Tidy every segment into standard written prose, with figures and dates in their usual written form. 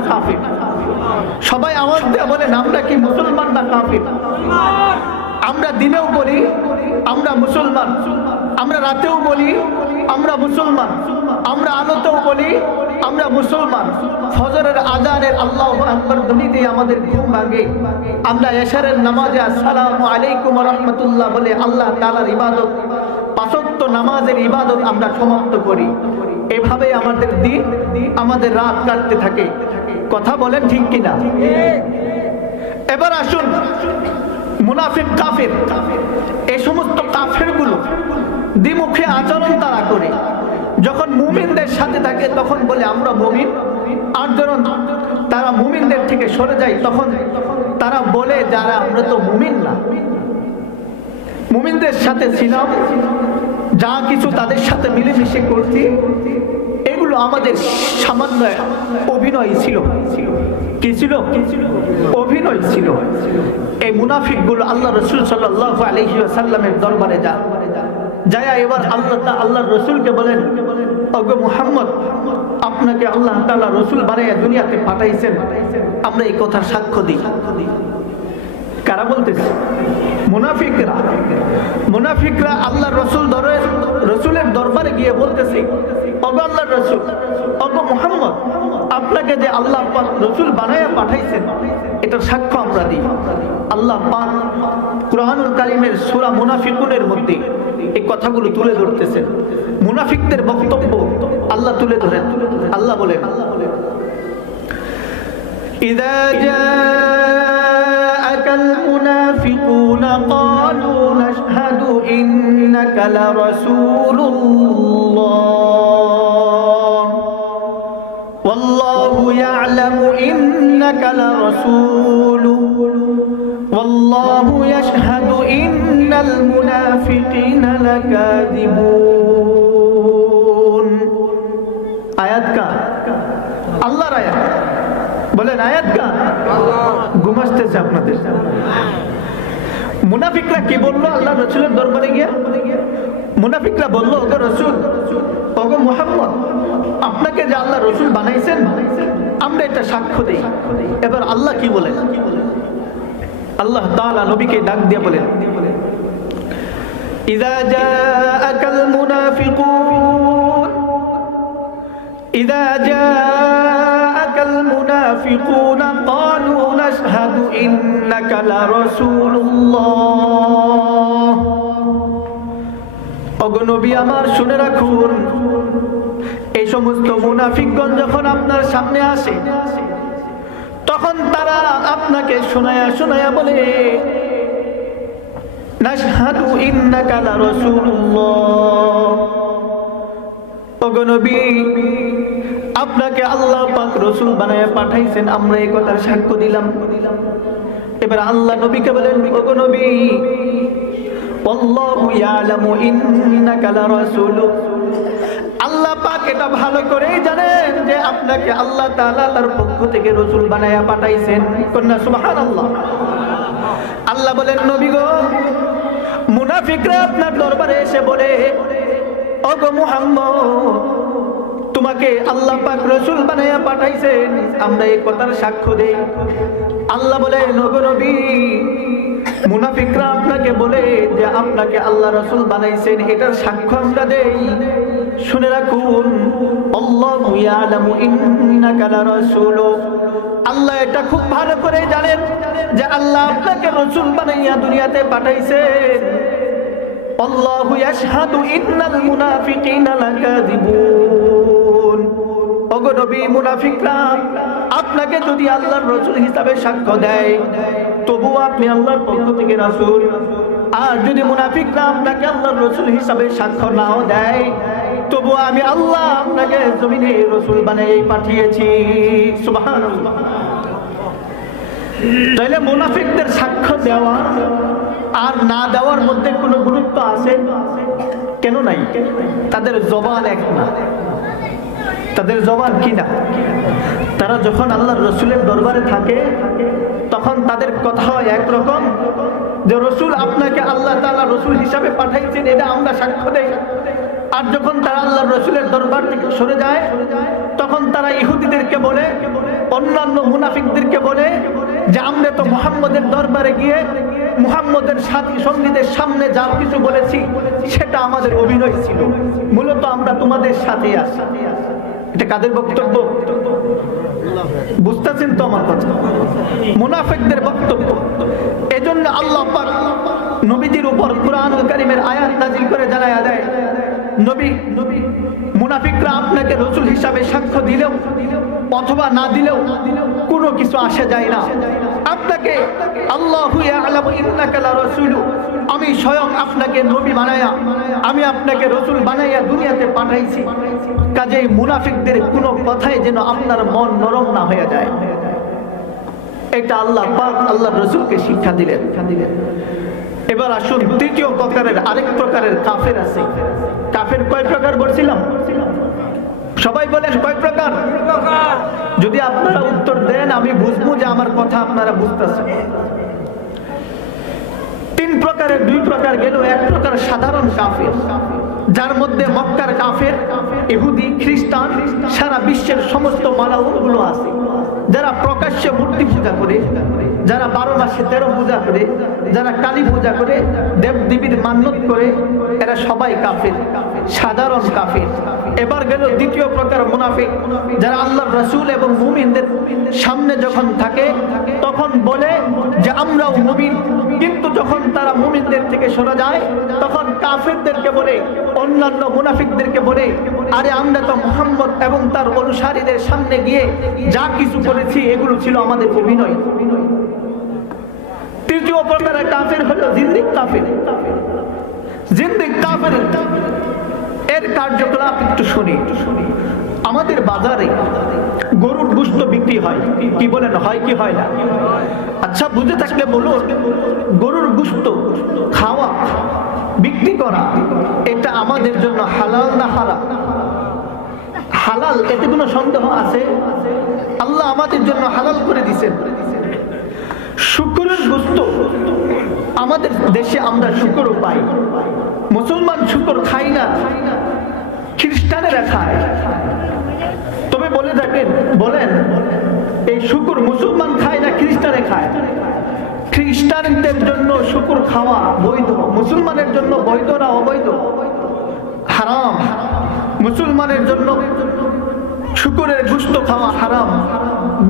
না কাফির? সবাই আওয়াজ দিয়ে বলেন, আমরা কি মুসলমান না কাফির? আমরা দিনেও বলি আমরা মুসলমান, আমরা রাতেও বলি আমরা মুসলমান, আমরা আলোতেও বলি আমরা মুসলমান। ফজরের আজানের আল্লাহু আকবার ধ্বনিতে আমাদের ঘুম ভাঙে। আমরা এশারের নামাজে আসসালামু আলাইকুম ওয়া রাহমাতুল্লাহ বলে আল্লাহ তাআলার ইবাদত, পাঁচ ওয়াক্ত নামাজের ইবাদত আমরা সমাপ্ত করি। এভাবে আমাদের দিন, আমাদের রাত কাটতে থাকে। কথা বলেন ঠিক কিনা? এবার আসুন, মুনাফিক কাফের, এই সমস্ত কাফেরগুলো দ্বিমুখী আচরণ তারা করে। যখন মুমিনদের সাথে থাকে তখন বলে আমরা মুমিন, আর যখন তারা মুমিনদের থেকে সরে যায় তখন তারা বলে যারা আমরা তো মুমিন না। মুমিনদের সাথে ছিলাম, যা কিছু তাদের সাথে মিলেমিশে করছি, এগুলো আমাদের সামান্য অভিনয় ছিল। কি ছিল? অভিনয় ছিল। এই মুনাফিকগুলো আল্লাহ রাসূল সাল্লাল্লাহু আলাইহি ওয়াসাল্লামের দরবারে যায় এবার আল্লাহর রাসূলকে বলেন, ওগো মুহাম্মদ, আপনাকে আল্লাহ তাআলা রাসূল বানাইয়া দুনিয়াতে পাঠাইছেন, আমরা এই কথার সাক্ষ্য দিই। কারা বলতেছে? মুনাফিকরা। মুনাফিকরা আল্লাহর রাসূলের দরবারে গিয়ে বলতেছে, ওগো আল্লাহর রাসূল, ওগো মুহাম্মদ, আপনাকে যে আল্লাহ পাক রাসূল বানাইয়া পাঠাইছেন এটার সাক্ষ্য আমরা দিই। আল্লাহ পাক কুরআনুল কারীমের সূরা মুনাফিকুনের মধ্যে এই কথাগুলো তুলে ধরতেছেন। মুনাফিকদের বক্তব্য আল্লাহ তুলে ধরেন। আল্লাহ বলেন, ইযা জাআকাল মুনাফিকুনা ক্বালু নাশহাদু ইন্নাকা লারাসূলুল্লাহ ওয়াল্লাহু ইয়া'লামু ইন্নাকা লারাসূলুহু ওয়াল্লাহু ইয়াশহাদু ইন্নাল মুনাফিকিনা লাকাযিবুন। আয়াত কা? আল্লাহর আয়াত। বলেন আয়াত কা? ঘুম আসতেছে আপনাদের? মুনাফিকরা কি বললো আল্লাহ রাসূলের দরবারে গিয়ে? মুনাফিকরা বললো, ওগো রাসূল, ওগো মুহাম্মদ, আপনাকে যে আল্লাহ রাসূল বানাইছেন আমরা এটা সাক্ষ্য দেই। এবার আল্লাহ কি বলেন? আল্লাহ তাআলা নবীকে ডাক দিয়ে বলেন, ইযা জাআকাল মুনাফিকুন ইযা জাআকাল মুনাফিকুনা ক্বালু নাশহাদু ইন্নাকা লারাসূলুল্লাহ। ওগো নবী আমার, শুনে রাখুন, এই সমস্ত মুনাফিকগণ যখন আপনার সামনে আসে তখন তারা আপনাকে শোনায়া বলে, নাশহাদু ইন্নাকা লারাসূলুল্লাহ। ওগো নবী, আপনাকে আল্লাহ পাক রাসূল বানায়া পাঠাইছেন, আমরা এই কথার সাক্ষ্য দিলাম। এবার আল্লাহ নবীকে বলেন, ওগো নবী, আল্লাহু ইয়ালামু ইন্নাকা লারাসূলুহু, আল্লাহ পাক এটা ভালো করেই জানেন যে আপনাকে আল্লাহ তাআলা তার পক্ষ থেকে রাসূল বানায়া পাঠাইছেন। কন্যা সুবহানাল্লাহ। আল্লাহ বলেন, নবী গো, মুনাফিকরা আপনার দরবারে এসে বলে, ওগো মুহাম্মদ, তোমাকে আল্লাহ পাক রাসূল বানায়া পাঠাইছেন, আমরা এই কথার সাক্ষ্য দেই। আল্লাহ বলেন, ওগো নবী, মুনাফিকরা আপনাকে বলে যে আপনাকে আল্লাহ রাসূল বানাইছেন, এটার সাক্ষ্য আমরা দেই। শুনে রাখুন, আল্লাহু ইয়ালামু ইন্নাকা লারাসূলুহু, আল্লাহ এটা খুব ভালো করে জানেন যে আল্লাহ আপনাকে রাসূল বানাইয়া দুনিয়াতে পাঠাইছেন। আল্লাহু ইয়াশহাদু ইন্নাল মুনাফিকিনা লাকাযিবুন। ওগো নবী, মুনাফিকরা আপনাকে যদি আল্লাহর রাসূল হিসাবে সাক্ষ্য দেয় তবুও আপনি আল্লাহর পক্ষ থেকে রাসূল। আর যদি মুনাফিকরা আপনাকে আল্লাহর রাসূল হিসাবে সাক্ষ্য নাও দেয় তবুও আমি আল্লাহ আপনাকে জমিনে রাসূল বানিয়ে পাঠিয়েছি। সুবহানাল্লাহ। তাহলে মুনাফিকদের সাক্ষ্য দেওয়া আর না দেওয়ার মধ্যে কোনো গুরুত্ব আছে? কেন নাই? তাদের জবান এক না। তাদের জবান কি না? তারা যখন আল্লাহর রাসূলের দরবারে থাকে তখন তাদের কথা হয় একরকম, যে রাসূল আপনাকে আল্লাহ তাআলা রাসূল হিসাবে পাঠাইছেন, এটা আমরা সাক্ষ্য দেই। আর যখন তারা আল্লাহর রাসূলের দরবার থেকে সরে যায় তখন তারা ইহুদিদেরকে বলে, অন্যান্য মুনাফিকদেরকে বলে যে আমরা তো মুহাম্মদের দরবারে গিয়ে মুহাম্মদের সাথী সঙ্গীদের সামনে যা কিছু বলেছি সেটা আমাদের অভিনয় ছিল, মূলত আমরা তোমাদের সাথে আছি। এটা কাদের বক্তব্য? বুঝতেছেন তো আমার কথা? মুনাফিকদের বক্তব্য। এজন্য আল্লাহ পাক নবীজির উপর কুরআনুল কারীমের আয়াত নাযিল করে জানায়া দেয়, নবী, মুনাফিকরা আপনাকে রাসূল হিসাবে সাক্ষ্য দিলেও অথবা না দিলেও কোনো কিছু আসে যায় না। আপনাকে আল্লাহু ইয়ালামু ইন্নাকা লারাসূলু, আমি স্বয়ং আপনাকে নবী বানায়া, আমি আপনাকে রাসূল বানাইয়া দুনিয়াতে পাঠাইছি। কাজেই মুনাফিকদের কোনো কথাই যেন আপনার মন নরম না হয়ে যায়। এটা আল্লাহ পাক আল্লাহর রাসূলকে শিক্ষা দিলেন। এবার আসুন তৃতীয় প্রকারের আরেক প্রকারের কাফের আছে। কাফের কয় প্রকার বলছিলাম? সবাই বলেন কয় প্রকার? যদি আপনারা উত্তর দেন আমি বুঝবো যে আমার কথা আপনারা বুঝতেছেন। তিন প্রকারের দুই প্রকার গেল। এক প্রকার সাধারণ কাফের, যার মধ্যে মক্কার কাফের, ইহুদি, খ্রিস্টান, সারা বিশ্বের সমস্ত মালাউনগুলো আছে, যারা প্রকাশ্যে মূর্তি পূজা করে, যারা 12 মাসে 13 পূজা করে, যারা কালী পূজা করে, দেব দেবীর মান্যত করে, এরা সবাই কাফের, সাধারণ কাফের। এবার গেল দ্বিতীয় প্রকার মুনাফিক, যারা আল্লাহর রাসূল এবং মুমিনদের সামনে যখন থাকে তখন বলে যে আমরাও মুমিন, কিন্তু যখন তারা মুমিনদের থেকে সরে যায় তখন কাফেরদেরকে বলে, অন্যান্য মুনাফিকদেরকে বলে, আরে আমরা তো মুহাম্মদ এবং তার অনুসারীদের সামনে গিয়ে যা কিছু করেছি এগুলো ছিল আমাদের অভিনয়। তৃতীয় প্রকারের কাফের হলো জিন্দিক কাফের। জিন্দিক কাফের এর কার্যকলাপ একটু শুনি। আমাদের বাজারে গরুর গোশত বিক্রি হয়, কি বলেন, হয় কি হয় না? আচ্ছা বুঝে থাকলে বলুন, গরুর গোশত খাওয়া, বিক্রি করা, এটা আমাদের জন্য হালাল না হারাম? হালাল, এতে কোনো সন্দেহ আছে? আল্লাহ আমাদের জন্য হালাল করে দিয়েছেন। শুকরের গোশত আমাদের দেশে আমরা শুকরও পাই। মুসলমান শুকর খাই না, খ্রিস্টানেরা খায়। তবে বলে থাকেন, বলেন এই শুকর মুসলমান খায় না খ্রিস্টানে খায়? খ্রিস্টানদের জন্য শুকর খাওয়া বৈধ, মুসলমানের জন্য বৈধ না অবৈধ? হারাম। মুসলমানের জন্য শুকরের গোশত খাওয়া হারাম,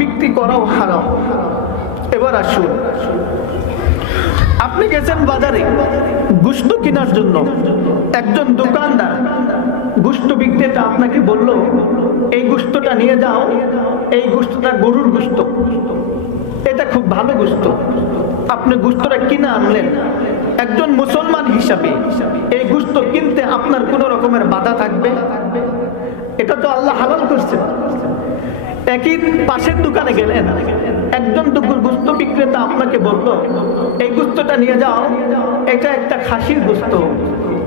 বিক্রি করাও হারাম। এবার আসুন, আপনি গেছেন বাজারে গোশত কেনার জন্য, একজন দোকানদার গোশত বিক্রেতা আপনাকে বলল এই গোশতটা নিয়ে যাও, এই গোশতটা গরুর গোশত, এটা খুব ভালো গোশত। আপনি গোশতটা কিনে আনলেন। একজন মুসলমান হিসাবে এই গোশত কিনতে আপনার কোনো রকমের বাধা থাকবে? এটা তো আল্লাহ হালাল করছেন। একই পাশের দোকানে গেলেন, একজন গোশত বিক্রেতা আপনাকে বলল এই গোশতটা নিয়ে যাও, এটা একটা খাসির গোশত,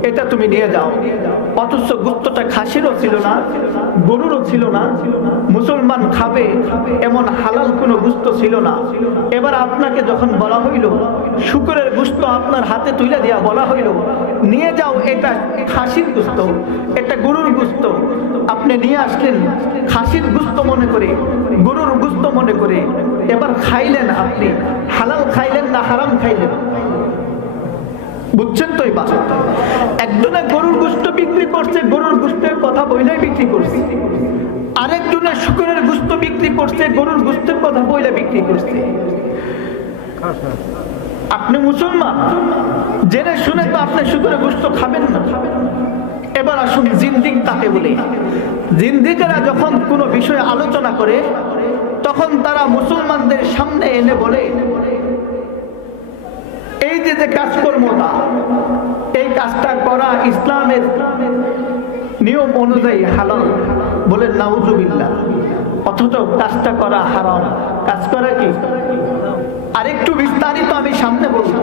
এটা তুমি নিয়ে যাও। অথচ গোশতটা খাসিরও ছিল না, গরুরও ছিল না, মুসলমান খাবে এমন হালাল কোনো গোশত ছিল না। এবার আপনাকে যখন বলা হইল, শুকরের গোশত আপনার হাতে তুলে দেয়া বলা হইল নিয়ে যাও, এটা খাসির গোশত, এটা গরুর গোশত, আপনি নিয়ে আসলেন খাসির গোশত মনে করে, গরুর গোশত মনে করে। এবার খাইলেন, আপনি হালাল খাইলেন না হারাম খাইলেন? বুঝছেন তো? এবার একজনে গরুর গোশত বিক্রি করছে, গরুর গোশতের কথা বইলাই বিক্রি করছে। আরেকজনে শুকরের গোশত বিক্রি করছে, গরুর গোশতের কথা বইলে বিক্রি করছে। আপনি মুসলমান, জেনে শুনে তো আপনি শুকরের গোশত খাবেন না। এবার আসুন জিন্দিক কাকে বলে। জিন্দিকেরা যখন কোনো বিষয়ে আলোচনা করে তখন তারা মুসলমানদের সামনে এনে বলে এই যে কাজকর্মটা, এই কাজটা করা ইসলামের নিয়ম অনুযায়ী হালাল, বলে নাউজুবিল্লাহ, অথচ কাজটা করা হারাম। কাজ করা কি? আরেকটু বিস্তারিত আমি সামনে বলবো,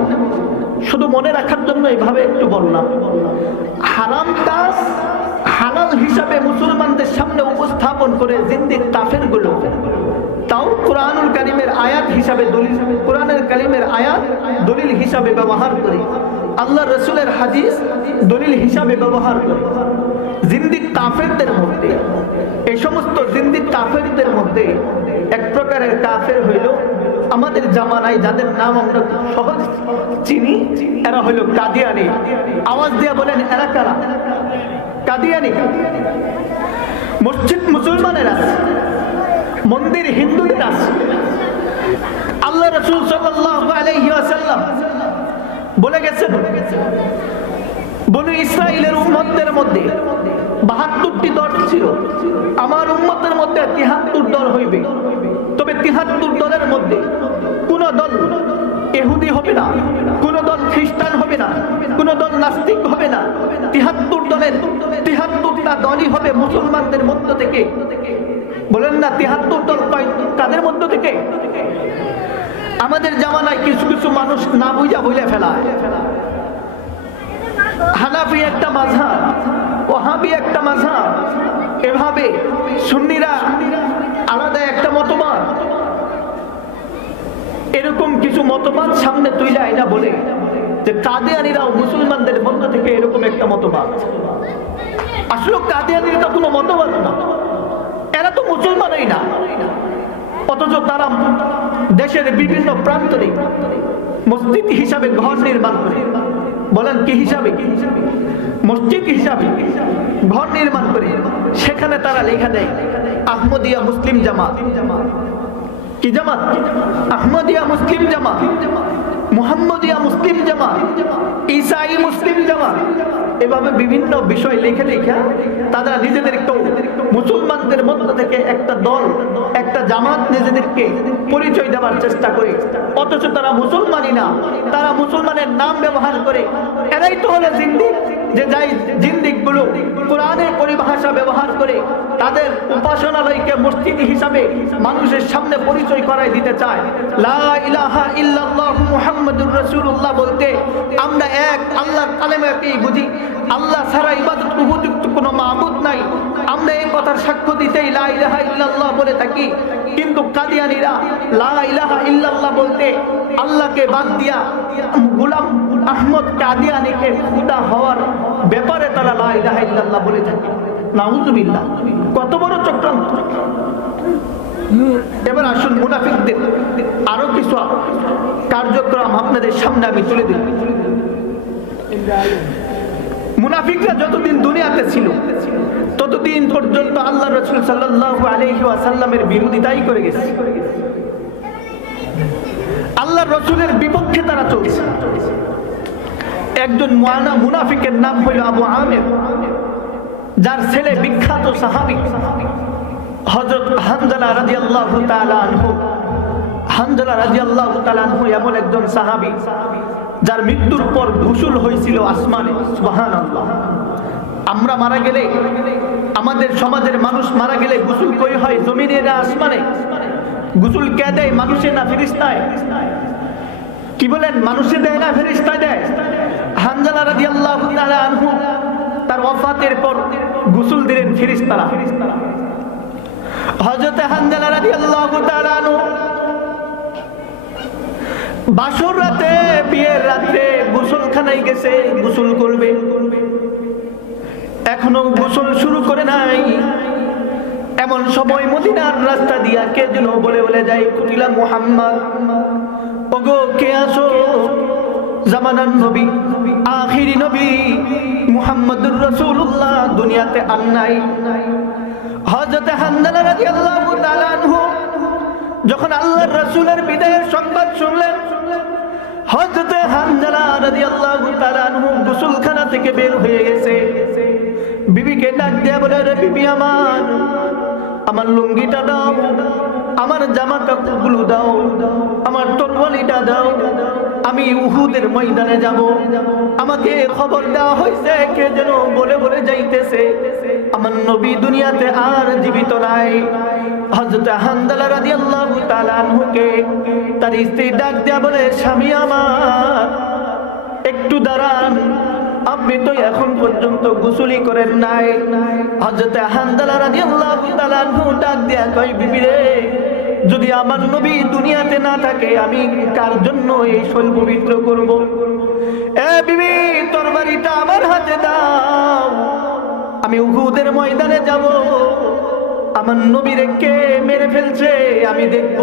শুধু মনে রাখার জন্য এইভাবে একটু বললাম। হারাম কাজ হালাল হিসাবে মুসলমানদের সামনে উপস্থাপন করে জিন্দিক কাফের গুলো, তাও কুরআনুল কারীমের আয়াত হিসাবে দলিল, কুরআনুল কারীমের আয়াত দলিল হিসাবে ব্যবহার করে, আল্লাহর রাসূলের হাদিস দলিল হিসাবে ব্যবহার করে। জিন্দিক কাফেরদের মধ্যে, এই সমস্ত জিন্দিক কাফেরদের মধ্যে এক প্রকারের কাফের হইল আমাদের জামানায়, যাদের নাম আমরা সহজ চিনি, এরা হইল কাদিয়ানি। আওয়াজ দিয়ে বলেন এরা কারা? কাদিয়ানি। মসজিদ মুসলমানের আছে, মন্দির হিন্দুদের আছে। আল্লাহ রাসূল সাল্লাল্লাহু আলাইহি ওয়াসাল্লাম বলে গেছেন, বনু ইসরাইলের উম্মতদের মধ্যে ৭২টি দল ছিল, আমার উম্মতের মধ্যে ৭৩ দল হইবে। তবে ৭৩ দলের মধ্যে কোন দল ইহুদি হবে না, কোন দল খ্রিস্টান হবে না, কোন দল নাস্তিক হবে না। ৭৩ দলের ৭৩টা দলই হবে মুসলমানদের মধ্য থেকে। বলেন না ৭৩ দল কাদের মধ্য থেকে? আমাদের জামানায় কিছু কিছু মানুষ না বুঝা বলে ফেলায়, হানাফি একটা মাযহাব, ওয়াহাবি একটা মাযহাব, এভাবে সুন্নিরা আলাদা একটা মতবাদ, এরকম কিছু মতবাদ সামনে তুলে আইনা বলে যে কাদিয়ানীরাও মুসলমানদের মধ্য থেকে এরকম একটা মতবাদ। আসলে কাদিয়ানীরা তো কোনো মতবাদ না, এরা তো মুসলমানই না, অথচ তারা দেশের বিভিন্ন প্রান্তরে মসজিদ হিসাবে ঘর নির্মাণ করে। বলেন কি হিসাবে? মসজিদ হিসাবে ঘর নির্মাণ করে সেখানে তারা লেখা দেয় আহমদিয়া মুসলিম জামাত। কি জামাত? আহমদিয়া মুসলিম জামাত, মুহাম্মদিয়া মুসলিম জামাত, ঈসাই মুসলিম জামাত। এভাবে বিভিন্ন বিষয় লিখে লিখে তারা নিজেদেরকে মুসলমানদের মধ্য থেকে একটা দল, একটা জামাত নিজেদেরকে পরিচয় দেওয়ার চেষ্টা করে, অথচ তারা মুসলমানই না, তারা মুসলমানের নাম ব্যবহার করে। এরাই তো হলো জিন্দিক, যে যাই জিন্দিক গুলো কোরআনের পরিভাষা ব্যবহার করে তাদের উপাসনালয়কে মসজিদ হিসাবে মানুষের সামনে পরিচয় করায় দিতে চায়। লা ইলাহা ইল্লাল্লাহ মুহাম্মাদুর রাসূলুল্লাহ বলতে আমরা এক আল্লাহর কালেমাকেই বুঝি, আল্লাহ ছাড়া ইবাদত উপযুক্ত কোনো মাবুদ নাই। আমরা এই কথার সাক্ষ্য দিতেই লা ইলাহা ইল্লাল্লাহ বলে থাকি। কিন্তু কাদিয়ানীরা লা ইলাহা ইল্লাল্লাহ বলতে আল্লাহকে বাদ দিয়া গোলাম আহমদ কাদিয়ানীকে খুদা হওয়ার ব্যাপারে তারা লা ইলাহা ইল্লাল্লাহ বলে থাকে। নাউযুবিল্লাহ, কত বড় চক্রান্ত! এবার আসুন মুনাফিকদের আরো কিছু কার্যক্রম আপনাদের সামনে আমি তুলে দিই। মুনাফিকরা যতদিন দুনিয়াতে ছিল ততদিন পর্যন্ত আল্লাহ রাসূল সাল্লাল্লাহু আলাইহি ওয়াসাল্লামের বিরোধিতাই করে গেছে। আল্লাহ রাসূলের বিপক্ষে তারা চলছে। একজন মুনাফিকের নাম হইল আবু আমির, যার ছেলে বিখ্যাত সাহাবী হযরত হানজালা রাদিয়াল্লাহু তাআলা আনহু। হানজালা রাদিয়াল্লাহু তাআলা আনহু এমন একজন সাহাবী যার মৃত্যুর পর গোসল হয়েছিল আসমানে। সুবহানাল্লাহ। আমরা মারা গেলে, আমাদের সমাজের মানুষ মারা গেলে গোসল কই হয়? জমিনে না আসমানে? গোসল কে দেয়? মানুষে না ফেরেশতায়? কি বলেন? মানুষে দেয় না ফেরেশতায় দেয়? হানজালা রাদিয়াল্লাহু তাআলা আনহু তার ওয়াফাতের পর গোসল দিলেন ফেরেশতারা। হযরত হানজালা রাদিয়াল্লাহু তাআলা আনহু বাসর রাতে, বিয়ের রাতে গোসলখানায় গেছে, গোসল করবে। এখনো গোসল শুরু করে নাই। এমন সময় মদিনার রাস্তা দিয়া কে যেন বলে বলে যায়, কুতিলা মুহাম্মদ, ওগো কে আসো? জামানার নবী, আখিরি নবী মুহাম্মদুর রাসূলুল্লাহ দুনিয়াতে আর নাই। হযরত হানজালা রাদিয়াল্লাহু তাআলা আনহু যখন আল্লাহর রাসূলের বিদায়ের সংবাদ শুনলেন, হযরত হানজালা রাদিয়াল্লাহু তাআলা আনহু গোসলখানা থেকে বের হয়ে গেছে। বিবিকে ডাক দিয়ে বলে, রে বিবি আমার, আমার লুঙ্গিটা দাও, আমার জামা কাপড়গুলো দাও, আমার তরবারিটা দাও, আমি উহুদের ময়দানে যাব। আমাকে খবর দেওয়া হয়েছে কে যেন বলে বলে যাইতেছে আমার নবী দুনিয়াতে আর জীবিত নাই। হযরত হানজালা রাদিয়াল্লাহু তাআলা আনহুকে তার স্ত্রী ডাক দেয়া বলে, স্বামী আমার একটু দাঁড়ান, আপনি তো এখন পর্যন্ত গোসলই করেন নাই। হযরত হানজালা রাদিয়াল্লাহু তাআলা আনহু ডাক দেয়া কয়, বিবি রে, যদি আমার নবী দুনিয়াতে না থাকে আমি কার জন্য এই শরীর পবিত্র করব? এ বিবি, তরবারিটা আমার হাতে দাও, আমি উহুদের ময়দানে যাব, আমার নবীরে কে মেরে ফেলছে আমি দেখব।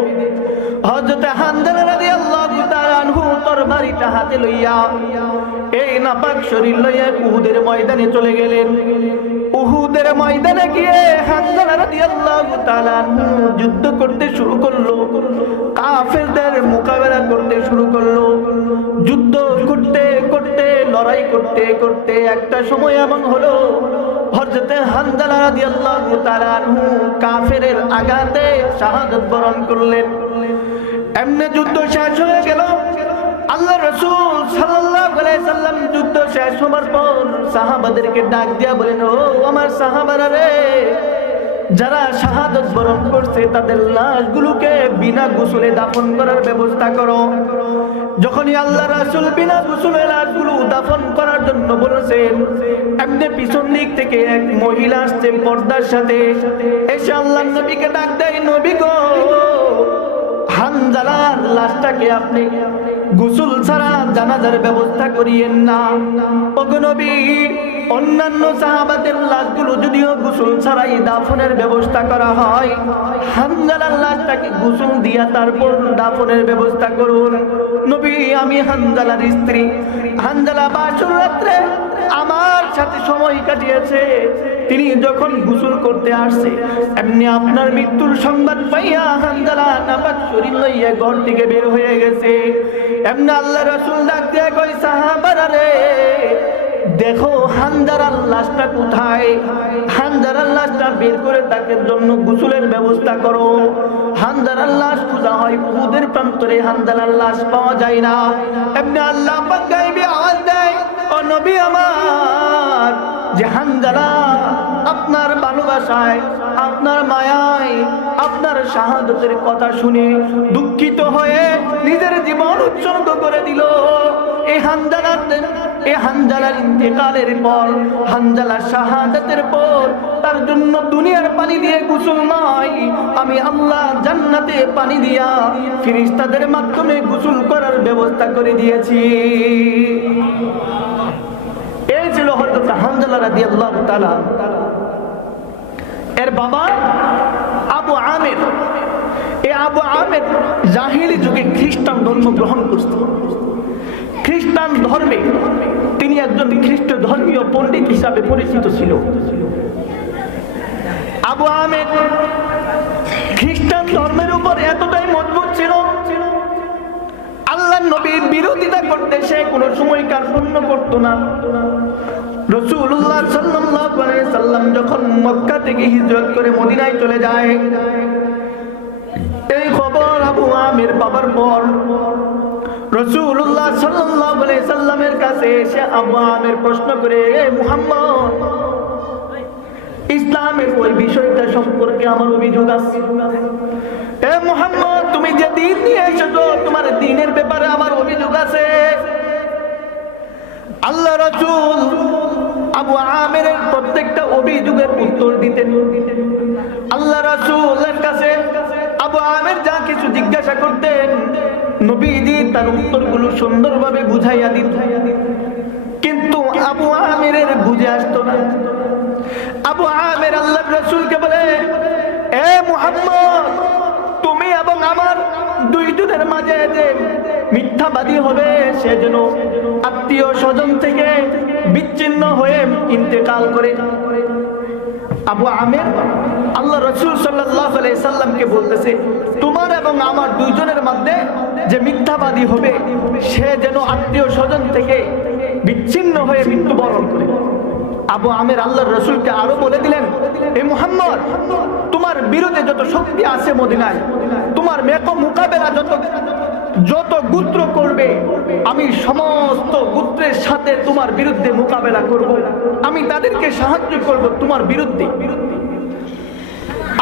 হযরত হানজালা রাদিয়াল্লাহু তাআলা আনহু তরবারিটা হাতে লইয়া এই নাপাক শরীর লইয়া উহুদের ময়দানে চলে গেলেন। উহুদের ময়দানে গিয়ে হানজালা রাদিয়াল্লাহু তাআলা আনহু যুদ্ধ করতে শুরু করলো, কাফেরদের মোকাবেলা করতে শুরু করলো। যুদ্ধ করতে করতে, লড়াই করতে করতে একটা সময় এমন হলো হযরত হানজালা রাদিয়াল্লাহু তাআলা আনহু কাফেরের আঘাতে শাহাদাত বরণ করলেন। এমনি যুদ্ধ শেষ হয়ে গেল। আল্লাহ রাসূল সাল্লাল্লাহু আলাইহি সাল্লাম যুদ্ধ শেষ হবার পর সাহাবাদেরকে ডাক দিয়া বলেন, ও আমার সাহাবারা রে, যারা শাহাদাত বরণ করছে তাদের লাশগুলোকে বিনা গোসলে দাফন করার ব্যবস্থা করো। যখনই আল্লাহ রাসূল বিনা গোসলে লাশগুলো দাফন করার জন্য বলেছেন, এমনি পিছন দিক থেকে এক মহিলা আসছে পর্দার সাথে, এসে আল্লাহর নবীকে ডাক দেয়, নবী গো, হানজালার লাশটাকে আপনি গোসল ছাড়া জানাজার ব্যবস্থা করিয়েন না। ওগো নবী, অন্যান্য সাহাবাদের লাশগুলো যদিও গোসল ছাড়াই দাফনের ব্যবস্থা করা হয়, হানজালার লাশটাকে গোসল দিয়া তারপর দাফনের ব্যবস্থা করুন। নবী, আমি হানজালার স্ত্রী, হানজালা বাসর রাত্রে আমার সাথে সময় কাটিয়েছে, তিনি যখন গোসল করতে আসছে এমনি আপনার মৃত্যুর সংবাদ পাইয়া হানজালা নাপাক শরীর লইয়া ঘর থেকে বের হয়ে গেছে। এমনি আল্লাহ রাসূল ডাক দিয়ে কই, সাহাবারা রে, দেখো হানজালার লাশটা কোথায়, হানজালার লাশটা বের করে তাকে জন্য গোসলের ব্যবস্থা করো। হানজালার লাশ খোঁজা হয় উহুদের প্রান্তরে, হানজালার লাশ পাওয়া যায় না। এমনি আল্লাহ পাক গায়বে আওয়াজ দেয়, ও নবী আমার, যে হানজালা আপনার ভালোবাসায়, আপনার মায়ায়, আপনার শাহাদাতের কথা শুনে দুঃখিত হয়ে নিজের জীবন উৎসর্গ করে দিল। এই হানজালার ইন্তেকালের পর, হানজালার শাহাদাতের পর তার জন্য দুনিয়ার পানি দিয়ে গোসল নয়, আমি আল্লাহ জান্নাতে পানি দিয়া ফেরেশতাদের মাধ্যমে গোসল করার ব্যবস্থা করে দিয়েছি। এই ছিল হযরত হানজালা রাদিয়াল্লাহু তাআলা। এর বাবা আবু আমির, এই আবু আমির জাহিলি যুগে খ্রিস্টান ধর্ম গ্রহণ করতেন। খ্রিস্টান ধর্মে তিনি একজন খ্রিস্ট ধর্মীয় পণ্ডিত হিসাবে পরিচিত ছিল। আবু আমির খ্রিস্টান ধর্মের উপর এতটাই মজবুত ছিল, আল্লাহর নবীর বিরোধিতা করতে সে কোনো সময় কার্পণ্য করত না। রাসূলুল্লাহ সাল্লাল্লাহু আলাইহি সাল্লাম যখন মক্কা থেকে হিজরত করে মদিনায় চলে যায়, এই খবর আবু আমির পাবার পর রাসূলুল্লাহ সাল্লাল্লাহু আলাইহি সাল্লামের কাছে এসে আবু আমির প্রশ্ন করে, মুহাম্মদ, ইসলামের ওই বিষয়টা সম্পর্কে আমার অভিযোগ আছে। এ মুহাম্মদ, তুমি যে দ্বীন নিয়ে এসেছো, তোমার দ্বীনের ব্যাপারে আমার অভিযোগ আছে। আল্লাহ রাসূল আবু আমিরের প্রত্যেকটা অভিযোগের উত্তর দিতেন। আল্লাহ রাসূলের কাছে আবু আমির যা কিছু জিজ্ঞাসা করতেন, নবীজি তার উত্তরগুলো সুন্দরভাবে বুঝাইয়া দিতেন, কিন্তু আবু আমিরের বুঝে আসতো না। আবু আমির আল্লাহর রাসূলকে বলে, এ মুহাম্মদ, তুমি এবং আমার দুইজনের মাঝে যে মিথ্যাবাদী হবে সে যেন আত্মীয় স্বজন থেকে বিচ্ছিন্ন হয়ে ইন্তেকাল করে। আবু আমির আল্লাহ রাসূল সাল্লাল্লাহু আলাইহি সাল্লামকে বলতেছে, তোমার এবং আমার দুইজনের মধ্যে যে মিথ্যাবাদী হবে সে যেন আত্মীয় স্বজন থেকে বিচ্ছিন্ন হয়ে মৃত্যুবরণ করে। আবু আমির আল্লাহর রাসূলকে আরো বলে দিলেন, হে মুহাম্মদ, তোমার বিরুদ্ধে যত শক্তি আছে মদিনায়, তোমার মোকাবেলা যত গোত্র করবে, আমি সমস্ত গোত্রের সাথে তোমার বিরুদ্ধে মোকাবেলা করব, আমি তাদেরকে সাহায্য করব তোমার বিরুদ্ধে।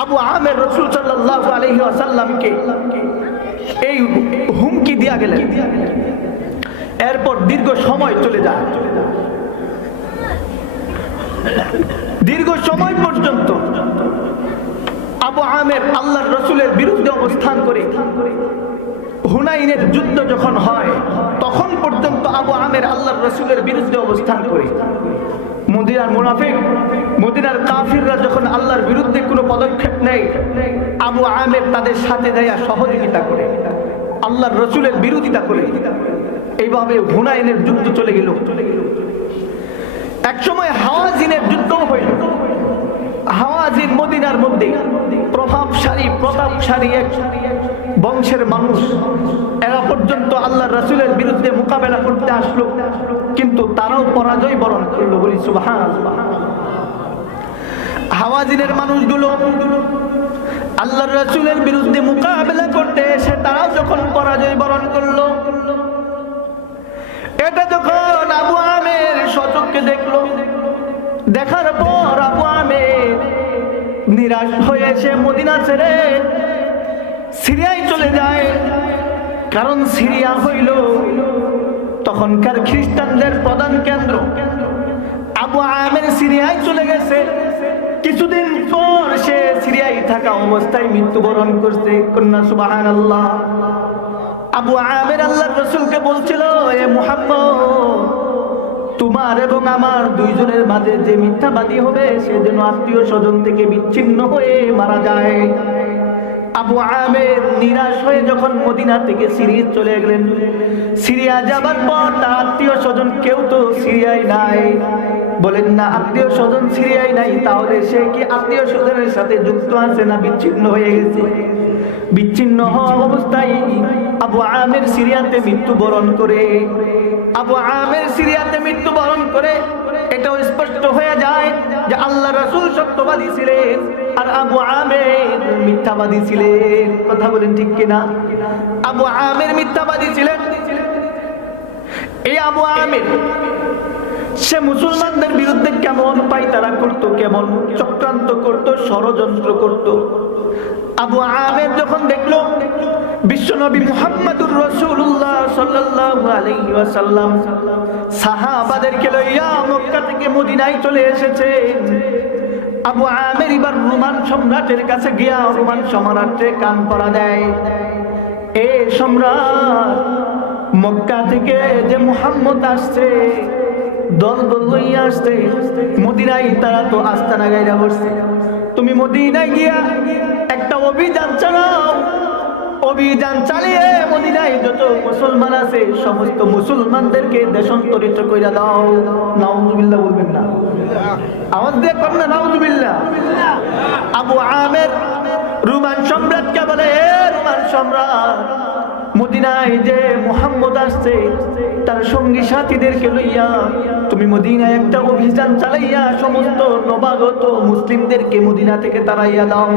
আবু আমির রাসূল সাল্লাল্লাহু আলাইহি ওয়াসাল্লামকে এই হুমকি দিয়া গেলেন। এরপর দীর্ঘ সময় চলে যায়। দীর্ঘ সময় পর্যন্ত আবু আমির আল্লাহর রাসূলের বিরুদ্ধে অবস্থান করে হুনাইনের যুদ্ধ যখন হয় তখন পর্যন্ত আবু আমির আল্লাহর রাসূলের বিরুদ্ধে অবস্থান করে। মদিনার মুনাফিক, মদিনার কাফিররা যখন আল্লাহর বিরুদ্ধে কোনো পদক্ষেপ নেয়, আবু আমের তাদের সাথে দেয়া সহযোগিতা করে, আল্লাহর রসুলের বিরোধিতা করে। এইভাবে হুনাইনের যুদ্ধ চলে গেল। একসময় হাওয়াজিনের যুদ্ধ হইল। হাওয়াজিন মদিনার মধ্যে প্রতাপশালী এক বংশের মানুষ। এরা পর্যন্ত আল্লাহর রাসূলের বিরুদ্ধে মোকাবেলা করতে আসলো, কিন্তু তারাও পরাজয় বরণ করলো। বলি সুবহানাল্লাহ। হাওয়াজিনের মানুষগুলো আল্লাহর রাসূলের বিরুদ্ধে মোকাবেলা করতে এসে তারাও যখন পরাজয় বরণ করলো, এটা যখন আবু আমের সচক্ষে দেখলো, দেখার পর আবু আমের নিরাশ হয়ে এসে মদিনা ছেড়ে সিরিয়ায় চলে যায়। কারণ সিরিয়া হইল তখনকার খ্রিস্টানদের প্রধান কেন্দ্র। আবু আমের সিরিয়ায় চলে গেছে। কিছুদিন পর সে সিরিয়ায় থাকা অবস্থায় মৃত্যুবরণ করছে। কন্যা সুবহানাল্লাহ। আবু আমের আল্লাহর রাসূলকে বলছিল, এ মুহাম্মদ, তোমার এবং আমার দুইজনের মাঝে যে মিথ্যাবাদী হবে সে যেন আত্মীয় স্বজন থেকে বিচ্ছিন্ন হয়ে মারা যায়। আবু আমের নিরাশ হয়ে যখন মদিনা থেকে সিরিয়া চলে গেলেন, সিরিয়া যাবার পর তার আত্মীয় স্বজন কেউ তো সিরিয়ায় নাই। বলেন না, আত্মীয় স্বজন সিরিয়ায় নাই, তাহলে সে কি আত্মীয় স্বজনের সাথে যুক্ত আছে না বিচ্ছিন্ন হয়ে গেছে? বিচ্ছিন্ন হওয়া অবস্থায় আবু আমের সিরিয়াতে মৃত্যুবরণ করে। আবু আমের সিরিয়াতে মৃত্যুবরণ করে এটাও স্পষ্ট হয়ে যায় যে আল্লাহ রাসূল সত্যবাদী ছিলেন আর আবু আমের মিথ্যাবাদী ছিলেন। কথা বলেন ঠিক কিনা? আবু আমের মিথ্যাবাদী ছিলেন। এই আবু আমের সে মুসলমানদের বিরুদ্ধে কেমন পায়তারা করত, কেমন চক্রান্ত করত, ষড়যন্ত্র করত। আবু আমের যখন দেখলো বিশ্বনবী মুহাম্মদুর রাসূলুল্লাহ সাল্লাল্লাহু আলাইহি ওয়াসাল্লাম সাহাবাদেরকে লইয়া মক্কা থেকে মদিনায় চলে এসেছে, আবু আমের এবার রোমান সম্রাটের কাছে গিয়া রোমান সম্রাটকে কান পরা দেয়, এ সম্রাট, মক্কা থেকে যে মুহাম্মদ আসছে, দল লইয়া আসছে মদিনায়, তারা তো আস্তানা গাইরা বসছে। তুমি মদিনায় গিয়া একটা অভিযান চালাও। অভিযান চালিয়ে মদিনায় যত মুসলমান আছে সমস্ত মুসলমানদেরকে দেশান্তরিত কইরা দাও। নাউযুবিল্লাহ বলবেন না? আওয়াজ দিয়ে কর না, নাউযুবিল্লাহ। আবু আমের রোমান সম্রাটকে বলে, এ রোমান সম্রাট, মদিনায় যে মুহাম্মদ আসছে তার সঙ্গী সাথীদেরকে লইয়া তুমি মদিনায় একটা অভিযান চালাইয়া সমস্ত নবাগত মুসলিমদেরকে মদিনা থেকে তাড়াইয়া দাও,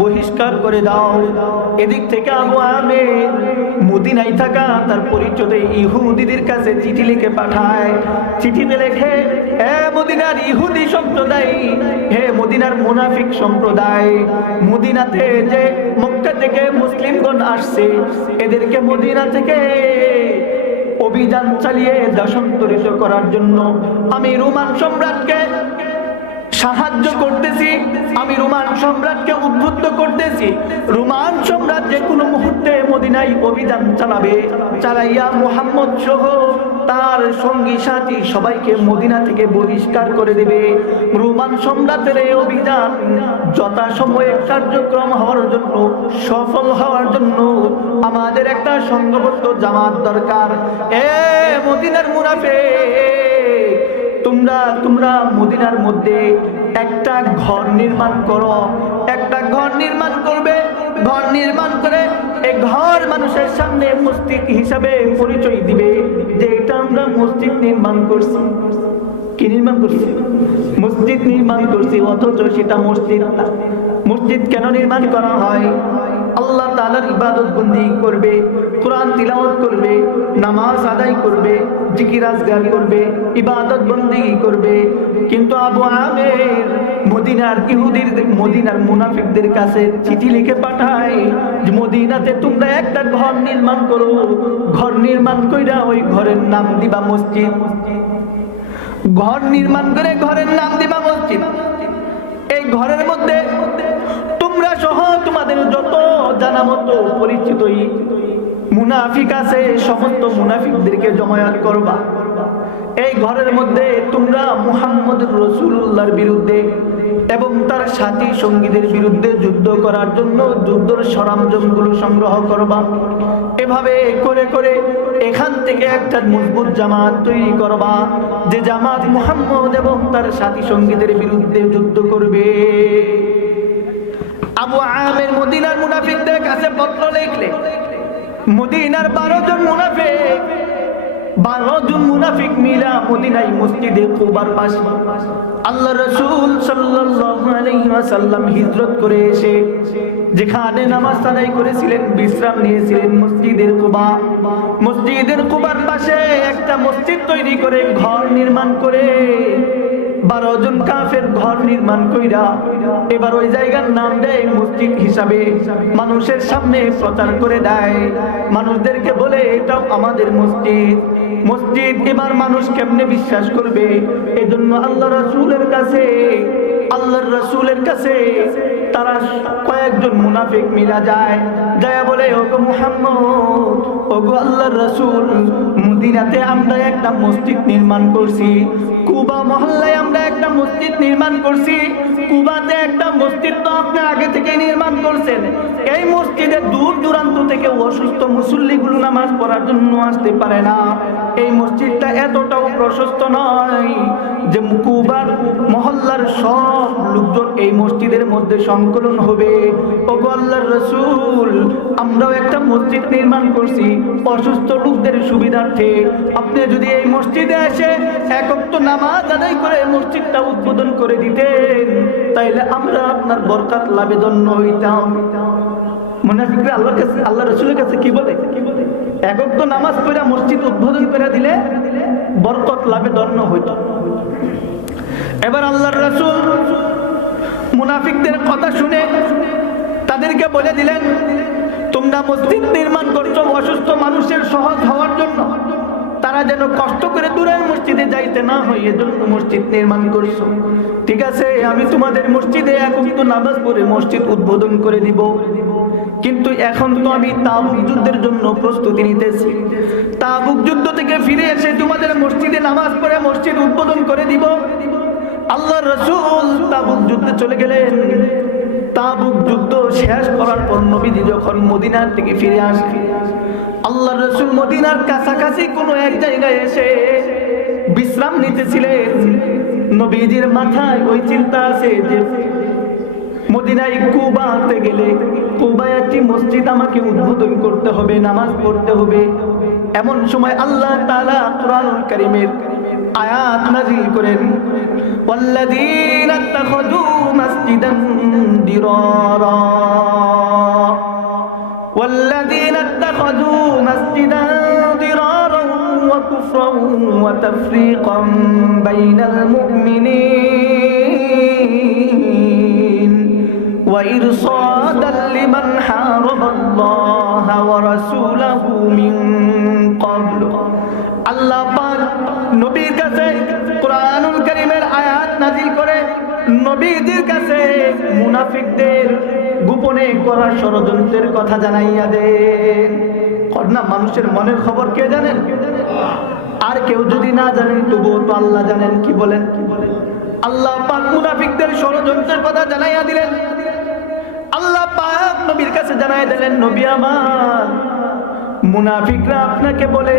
বহিষ্কার করে দাও। এদিক থেকে আবু আমের মদিনায় থাকা তার পরিচিত ইহুদিদের কাছে চিঠি লিখে পাঠায়। চিঠিতে লেখে, হে মদিনার ইহুদি সম্প্রদায়, হে মদিনার মুনাফিক সম্প্রদায়, মদিনাতে যে মক্কা থেকে মুসলিমগণ আসছে এদেরকে মদিনা থেকে অভিযান চালিয়ে দেশান্তরিত করার জন্য আমি রোমান সম্রাটকে সাহায্য করতেছি, আমি রোমান সম্রাটকে উদ্বুদ্ধ করতেছি। রোমান সম্রাট যে কোনো মুহূর্তে মদিনায় অভিযান চালাবে, চালাইয়া মুহাম্মদ সহ তার সঙ্গী সাথী সবাইকে মদিনা থেকে বহিষ্কার করে দেবে। রোমান সম্রাটের এই অভিযান যথাসময়ে কার্যক্রম হওয়ার জন্য, সফল হওয়ার জন্য আমাদের একটা সংঘবদ্ধ জামাত দরকার। এ মদিনার মুনাফিক, তোমরা মদিনার মধ্যে একটা ঘর নির্মাণ করো, একটা ঘর নির্মাণ করবে, ঘর নির্মাণ করে এই ঘর মানুষের সামনে মসজিদ হিসাবে পরিচয় দিবে যে এটা আমরা মসজিদ নির্মাণ করছি। কি নির্মাণ করছি? মসজিদ নির্মাণ করছি, অথচ সেটা মসজিদ না। মসজিদ কেন নির্মাণ করা হয়? আল্লাহ তাআলার ইবাদত বন্দেগী করবে, কোরআন তিলাওয়াত করবে, নামাজ আদায় করবে, জিকির আজগার করবে, ইবাদত বন্দেগী করবে। কিন্তু আবু আমের মদিনার মুনাফিকদের কাছে চিঠি লিখে পাঠায় যে মদিনাতে তোমরা একটা ঘর নির্মাণ করো, ঘর নির্মাণ কইরা ওই ঘরের নাম দিবা মসজিদ। ঘর নির্মাণ করে ঘরের নাম দিবা মসজিদ। এই ঘরের মধ্যে তোমরা সহ তোমাদের যত জানা মতো পরিচিত মুনাফিক আছে সমস্ত মুনাফিকদেরকে জমায়েত করবা। এই ঘরের মধ্যে তোমরা মুহাম্মদ রাসূলুল্লাহর বিরুদ্ধে এবং তার সাথী সঙ্গীদের বিরুদ্ধে যুদ্ধ করার জন্য যুদ্ধের সরঞ্জামগুলো সংগ্রহ করবা। এভাবে করে করে এখান থেকে একটা মজবুত জামাত তৈরি করবা, যে জামাত মুহাম্মদ এবং তার সাথী সঙ্গীদের বিরুদ্ধে যুদ্ধ করবে। আবু আমের মদিনার মুনাফিকদের কাছে পত্র লিখলে, মদিনার 12 জন মুনাফিক, 12 জন মুনাফিক মিলা মদিনায় মসজিদে কুবার পাশে আল্লাহ রাসূল সাল্লাল্লাহু আলাইহি ওয়াসাল্লাম হিজরত করে এসে যেখানে নামাজ আদায় করেছিলেন, বিশ্রাম নিয়েছিলেন মসজিদের কুবা, মসজিদের কুবার পাশে একটা মসজিদ তৈরি করে ঘর নির্মাণ করে 12 জন কাফের ঘর নির্মাণ কইরা এবার ওই জায়গার নাম দেয় মসজিদ হিসাবে, মানুষের সামনে প্রচার করে দেয়, মানুষদেরকে বলে এটাও আমাদের মসজিদ। মসজিদ এবার মানুষ কেমনে বিশ্বাস করবে? এজন্য আল্লাহর রাসূলের কাছে তারা কয়েকজন মুনাফিক মিলা যায়, যায় বলে ওগো মুহাম্মদ, ওগো আল্লাহর রাসূল, মদিনাতে আমরা একটা মসজিদ নির্মাণ করছি, কুবা মহল্লায় আমরা একটা মসজিদ নির্মাণ করছি, কুবাতে একটা মসজিদ তো আপনি আগে থেকে নির্মাণ করছেন, এই মসজিদে দূর দূরান্ত থেকে অসুস্থ মুসল্লিগুলো নামাজ পড়ার জন্য আসতে পারে না, এই মসজিদটা এতটাও প্রশস্ত নয় যে কুবার মহল্লার সব লোকজন এই মসজিদের মধ্যে সংকলন হবে। ওগো আল্লাহর রাসূল, আমরাও একটা মসজিদ নির্মাণ করছি অসুস্থ লোকদের সুবিধার্থে, আপনি যদি এই মসজিদে এসে এক ওয়াক্ত নামাজ আদায় করে মসজিদটা উদ্বোধন করে দিতেন, তাইলে আমরা আপনার বরকত লাভে ধন্য হইতাম। মুনাফিকরা আল্লাহ রাসূলের কাছে কি বলে? এক ওয়াক্ত নামাজ পড়া মসজিদ উদ্বোধন করে দিলে বরকত লাভে ধন্য হইত। এবার আল্লাহর রাসূল মুনাফিকদের কথা শুনে তাদেরকে বলে দিলেন, তোমরা মসজিদ নির্মাণ করছো অসুস্থ মানুষের সহজ হওয়ার জন্য, তারা যেন কষ্ট করে দূরের মসজিদে যাইতে না হয় এজন্য মসজিদ নির্মাণ করছো। ঠিক আছে, আমি তোমাদের মসজিদে এক ওয়াক্ত নামাজ পড়ে মসজিদ উদ্বোধন করে দিব, কিন্তু এখন তো আমি তাবুক যুদ্ধের জন্য প্রস্তুতি নিতেছি, তাবুক যুদ্ধ থেকে ফিরে এসে তোমাদের মসজিদে নামাজ পড়ে মসজিদ উদ্বোধন করে দিব। আল্লাহর রাসূল তাবুক যুদ্ধে চলে গেলেন। তাবুক যুদ্ধ শেষ করার পর নবীজি যখন মদিনার থেকে ফিরে আসলেন, আল্লাহর রাসূল মদিনার কাছাকাছি কোনো এক জায়গায় এসে বিশ্রাম নিতেছিলেন। নবীজির মাথায় ওই চিন্তা আছে যে মদিনায় কুবাতে গেলে কুবায় একটি মসজিদ আমাকে উদ্বোধন করতে হবে, নামাজ পড়তে হবে। এমন সময় আল্লাহ তাআলা কুরআনুল কারীমের আয়াত নাযিল করেন, ওয়াল্লাযীনা ইত্তাখাযু মাসজিদান দিরারা ওয়াল্লাযীনা ইত্তাখাযু মাসজিদান দিরারা ওয়া কুফরান ওয়া তাফরীকান বাইনাল মুমিনিন ওয়া ইরসাদান লিমান হারাবাল্লাহা ওয়া রাসূলাহু মিন ক্বাবলু। আল্লাহ পাক নবীর কাছে কুরআনুল কারীমের আয়াত নাযিল করে নবীদের কাছে মুনাফিকদের গোপনে করা ষড়যন্ত্রের কথা জানাইয়া দেন। না, মানুষের মনের খবর কে জানেন? আর কেউ যদি না জানেন তবুও তো আল্লাহ জানেন। কি বলেন? আল্লাহ পাক মুনাফিকদের ষড়যন্ত্রের কথা জানাইয়া দিলেন। আল্লাহ পাক নবীর কাছে জানাইয়া দিলেন, নবী আমার, মুনাফিকরা আপনাকে বলে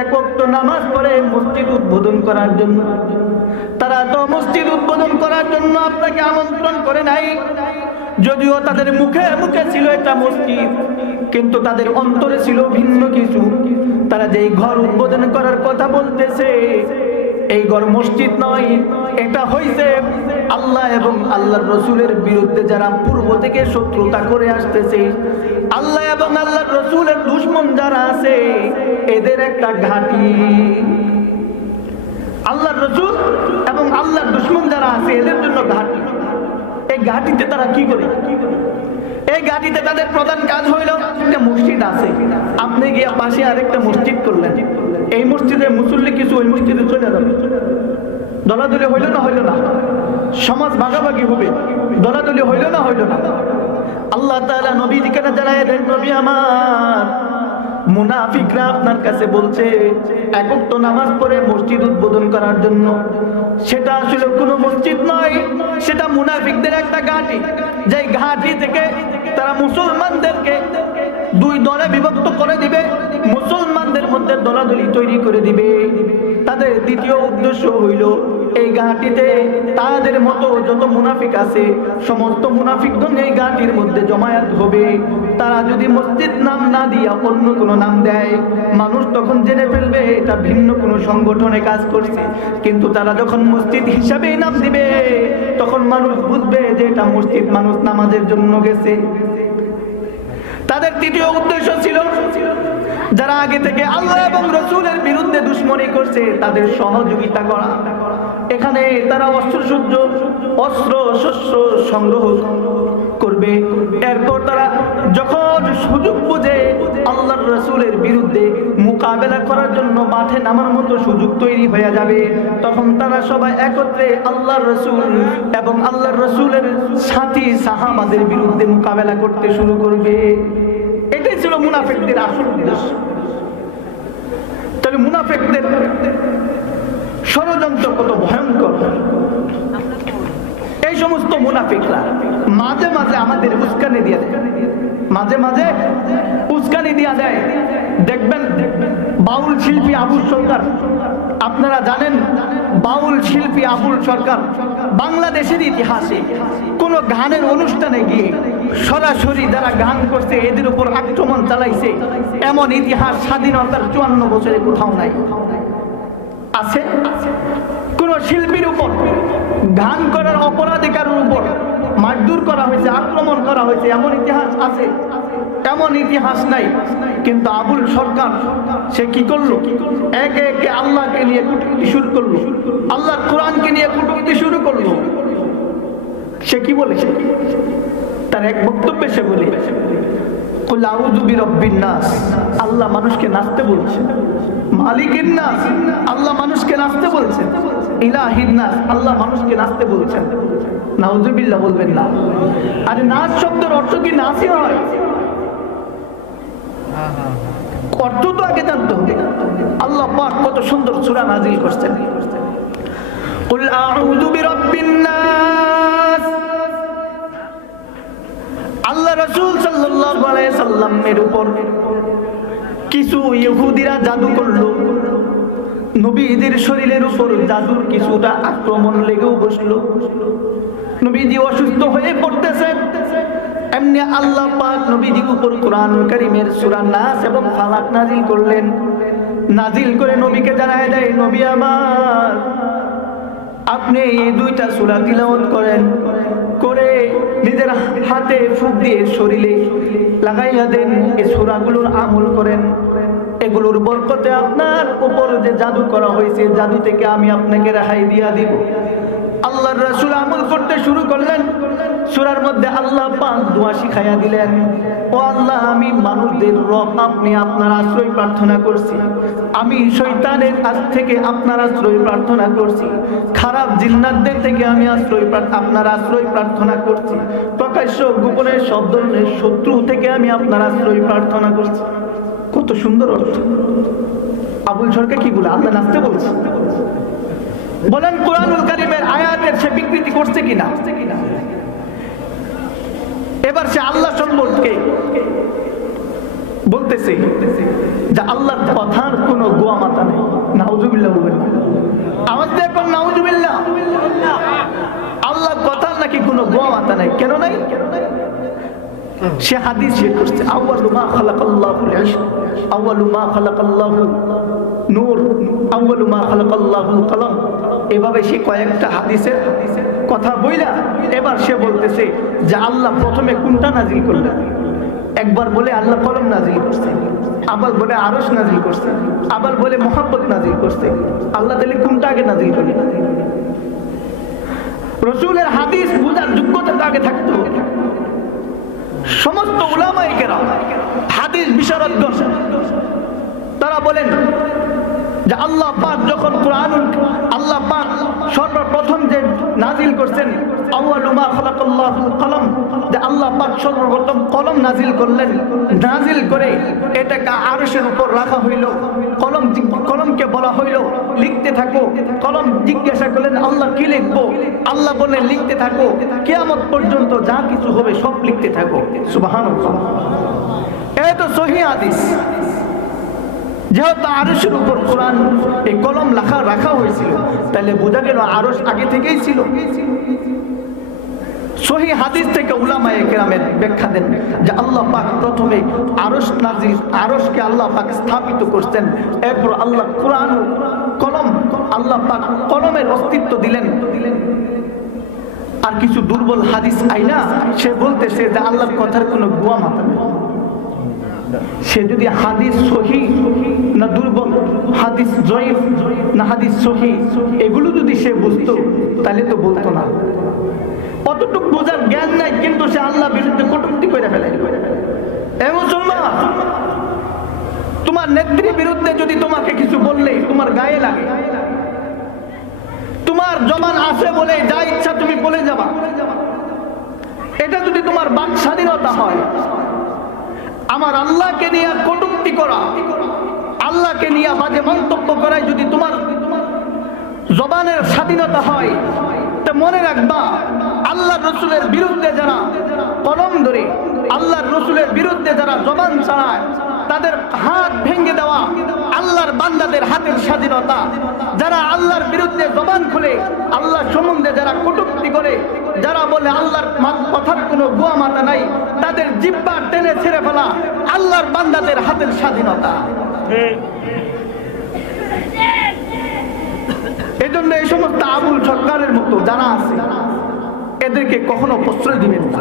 এক ওয়াক্ত নামাজ পড়ে মসজিদ উদ্বোধন করার জন্য, তারা তো মসজিদ উদ্বোধন করার জন্য আপনাকে আমন্ত্রণ করে নাই। যদিও তাদের মুখে মুখে ছিল একটা মসজিদ, কিন্তু তাদের অন্তরে ছিল ভিন্ন কিছু। তারা যেই ঘর উদ্বোধন করার কথা বলতেছে, এই ঘর মসজিদ নয়, এটা হইছে আল্লাহ এবং আল্লাহর রাসূলের বিরুদ্ধে যারা পূর্ব থেকে শত্রুতা করে আসতেছে, আল্লাহ এবং আল্লাহর রাসূলের দুশমন যারা আছে, এদের একটা ঘাঁটি। আল্লাহর রাসূল এবং আল্লাহর দুশমন যারা আছে এদের জন্য ঘাঁটি। এই ঘাঁটিতে তারা কি করে? এই ঘাঁটিতে তাদের প্রধান কাজ হইল, একটা মসজিদ আছে, আপনি গিয়া পাশে আরেকটা মসজিদ করলেন, এই মসজিদে মুসল্লি কিছু ওই মসজিদে চলে যাবে, দলাদলি হইল না হইল না, সমাজ ভাগাভাগি হবে, দলাদলি হইল না হইল না। আল্লাহ তাআলা নবীজিকে জানায় দেন, নবী আমার, মুনাফিকরা আপনার কাছে বলছে এক ওয়াক্ত নামাজ পড়ে মসজিদ উদ্বোধন করার জন্য। সেটা আসলে কোনো মসজিদ নয়, সেটা মুনাফিকদের একটা ঘাঁটি। যে ঘাঁটি থেকে তারা মুসলমানদেরকে দুই দলে বিভক্ত করে দিবে, মুসলমানদের মধ্যে দলাদলি তৈরি করে দিবে। তাদের দ্বিতীয় উদ্দেশ্য হইল এই ঘাঁটিতে তাদের মতো যত মুনাফিক আছে সমস্ত মুনাফিকগণ এই ঘাঁটির মধ্যে জমায়েত হবে। তারা যদি মসজিদ নাম না দিয়া অন্য কোনো নাম দেয়, মানুষ তখন জেনে ফেলবে এটা ভিন্ন কোনো সংগঠনে কাজ করছে। কিন্তু তারা যখন মসজিদ হিসাবেই নাম দিবে, তখন মানুষ বুঝবে যে এটা মসজিদ, মানুষ নামাজের জন্য গেছে। তাদের তৃতীয় উদ্দেশ্য ছিল যারা আগে থেকে আল্লাহ এবং রাসূলের বিরুদ্ধে দুশমনি করছে তাদের সহযোগিতা করা। এখানে তারা অস্ত্র শস্ত্র সংগ্রহ করবে। এরপর তারা যখন সুযোগ বুঝে আল্লাহর রাসূলের বিরুদ্ধে মোকাবেলা করার জন্য মাঠে নামার মতো সুযোগ তৈরি হয়ে যাবে, তখন তারা সবাই একত্রে আল্লাহর রাসূল এবং আল্লাহর রাসূলের সাথী সাহাবাদের বিরুদ্ধে মোকাবেলা করতে শুরু করবে। এটাই ছিল মুনাফিকদের আসল উদ্দেশ্য। তাহলে মুনাফিকদের ষড়যন্ত্র কত ভয়ঙ্কর। এই সমস্ত মুনাফিকরা মাঝে মাঝে আমাদের উস্কানি দিয়ে দেয়, মাঝে মাঝে উস্কানি দিয়ে দেয়। দেখবেন বাউল শিল্পী আবুল সরকার, আপনারা জানেন বাউল শিল্পী আবুল সরকার বাংলাদেশের ইতিহাসে কোন গানের অনুষ্ঠানে গিয়ে সরাসরি যারা গান করছে এদের উপর আক্রমণ চালাইছে এমন ইতিহাস স্বাধীনতার 54 বছরে কোথাও নাই। আছে কোন শিল্পীর উপর গান করার অপরাধিকারের উপর মারধর করা হয়েছে, আক্রমণ করা হয়েছে এমন ইতিহাস আছে? এমন ইতিহাস নাই। কিন্তু আবুল সরকার সে কি করলো? একে একে আল্লাহকে নিয়ে কটূক্তি শুরু করলো, আল্লাহর কোরআনকে নিয়ে কটূক্তি শুরু করলো। সে কি বলেছে? তার এক বক্তব্যে সে বলে কুল আউযু বিরাব্বিন নাস, আল্লাহ মানুষকে নাচতে বলছেন। মালিকিন নাস, আল্লাহ মানুষকে নাচতে বলছেন। ইলাহিন নাস, আল্লাহ মানুষকে নাচতে বলছেন। নাউযুবিল্লাহ বলবেন না। আরে নাচ শব্দের অর্থ কি নাচই হয়? অর্থ তো আগে জানতে হবে। আল্লাহ পাক কত সুন্দর সূরা নাজিল করছেন। কুল আউযু বিরাব্বিন নাস, আল্লাহ রাসূল সাল্লাল্লাহু আলাইহি সাল্লামের উপর কিছু ইহুদিরা জাদু করলো। নবীদের শরীরের উপর জাদুর কিছুটা আক্রমণ লেগেও বসলো। নবীজি অসুস্থ হয়ে পড়তেছেন। এমনি আল্লাহ পাক নবীজির উপর কোরআন কারীমের সূরা নাস এবং ফালাক নাজিল করলেন। নাজিল করে নবীকে জানায় দেয়, নবী আমার আপনি এই দুইটা সূরা তিলাওয়াত করেন, করে নিজের হাতে ফুঁক দিয়ে শরীরে লাগাইয়া দেন, এই সূরাগুলোর আমল করেন। এগুলোর বরকতে আপনার উপর যে জাদু করা হয়েছে জাদু থেকে আমি আপনাকে রেহাই দিয়া দিব। আল্লাহর রাসূল আমল করতে শুরু করলেন। সূরার মধ্যে আল্লাহ পাক দোয়া শিখাইয়া দিলেন, ও আল্লাহ আমি মানুষদের রব, আপনি আপনার আশ্রয় প্রার্থনা করছি। আমি শয়তানের কাছ থেকে আপনার আশ্রয় প্রার্থনা করছি। খারাপ জিন্নাতদের থেকে আমি আপনার আশ্রয় প্রার্থনা করছি। প্রকাশ্য গোপনে সব ধরনের শত্রু থেকে আমি আপনার আশ্রয় প্রার্থনা করছি। কত সুন্দর অর্থ। আবুল সরকার কি বলে? আল্লাহ নাচতে বলছে। বলেন কোরআনুল কারীমের আয়াতের সে বিকৃতি করছে কিনা? এবার সে আল্লাহ সম্পর্কে বলতেছে যে আল্লাহর কথার কোনো গোয়া মাথা নেই। নাউযুবিল্লাহ বলবেন, আওয়াজ দিয়ে কোন নাউযুবিল্লাহ। আল্লাহর কথার নাকি কোনো গোয়া মাথা নাই। কেন নাই? সে হাদিস শেয়ার করছে, আউয়ালু মা খালাকাল্লাহুল ইশক, আউয়ালু মা খালাকাল্লাহু নূর, আউয়ালু মা খালাকাল্লাহুল কলম। এভাবে সে কয়েকটা হাদিসের কথা বইলা এবার সে বলতেছে যে আল্লাহ প্রথমে কোনটা নাজিল করলেন। একবার বলে আল্লাহ কলম নাজিল করছে, আবার বলে আরশ নাজিল করছে, আবার বলে মুহাব্বত নাজিল করছে। আল্লাহ তাহলে কোনটা আগে নাজিল করলেন? রাসূলের হাদিস বোঝার যোগ্যতা তো আগে থাকতো। সমস্ত উলামায়ে কেরাম হাদিস বিশারদগণ তারা বলেন যে আল্লাহ পাক যখন কোরআনুল, আল্লাহ পাক সর্বপ্রথম যে নাজিল করছেন। আউয়ালু মা খালাকাল্লাহুল কলম, যে আল্লাহ পাক সর্বপ্রথম কলম নাজিল করলেন। নাজিল করে এটাকে আরশের উপর রাখা হইল। কলমকে বলা হইল লিখতে থাকো। কলম জিজ্ঞাসা করলেন আল্লাহ কি লিখবো? আল্লাহ বললেন লিখতে থাকো, কিয়ামত পর্যন্ত যা কিছু হবে সব লিখতে থাকো। সুবহানাল্লাহ। এই তো সহিহ হাদিস। যেহেতু আরশের উপর কোরআন এই কলম রাখা হয়েছিল, তাহলে বোঝা গেল আরশ আগে থেকেই ছিল। সহিহ হাদিস থেকে উলামায়ে কেরামের ব্যাখ্যা দেন যে আল্লাহ পাক প্রথমে আরশকে আল্লাহ পাক স্থাপিত করতেন, এরপর আল্লাহ কোরআন কলম আল্লাহ পাক কলমের অস্তিত্ব দিলেন। আর কিছু দুর্বল হাদিস আইনা সে বলতেছে যে আল্লাহর কথার কোনো গুয়া মাথা নেই। সে যদি হাদিস সহি না দুর্বল, হাদিস জয়ীফ না হাদিস সহি, এগুলো যদি সে বুঝতো তাহলে তো বলতো না। অতটুকু বোঝার জ্ঞান নাই, কিন্তু সে আল্লাহ বিরুদ্ধে কটূক্তি করে ফেলে। এ মুসলমান, তোমার নেত্রীর বিরুদ্ধে যদি তোমাকে কিছু বললে তোমার গায়ে লাগে, তোমার জবান আছে বলে যা ইচ্ছা তুমি বলে যাবা, এটা যদি তোমার বাক স্বাধীনতা হয়, আমার আল্লাহকে নিয়ে কটূক্তি করা, আল্লাহকে নিয়ে বাজে মন্তব্য করাই যদি তোমার জবানের স্বাধীনতা হয়, তা মনে রাখবা আল্লাহ রসুলের বিরুদ্ধে যারা কলম ধরে, আল্লাহর রসুলের বিরুদ্ধে যারা জবান চালায়, তাদের হাত ভেঙে দেওয়া আল্লাহর বান্দাদের হাতের স্বাধীনতা। যারা আল্লাহর বিরুদ্ধে জবান খুলে, আল্লাহ সম্বন্ধে যারা কটূক্তি করে, যারা বলে আল্লাহর কথার কোনো গুয়া মাথা নাই, তাদের জিহ্বা টেনে ছেড়ে ফেলা আল্লাহর বান্দাদের হাতের স্বাধীনতা। এই জন্য এই সমস্ত আবুল সরকারের মতো যারা আছে এদেরকে কখনো প্রশ্রয় দিবেন না।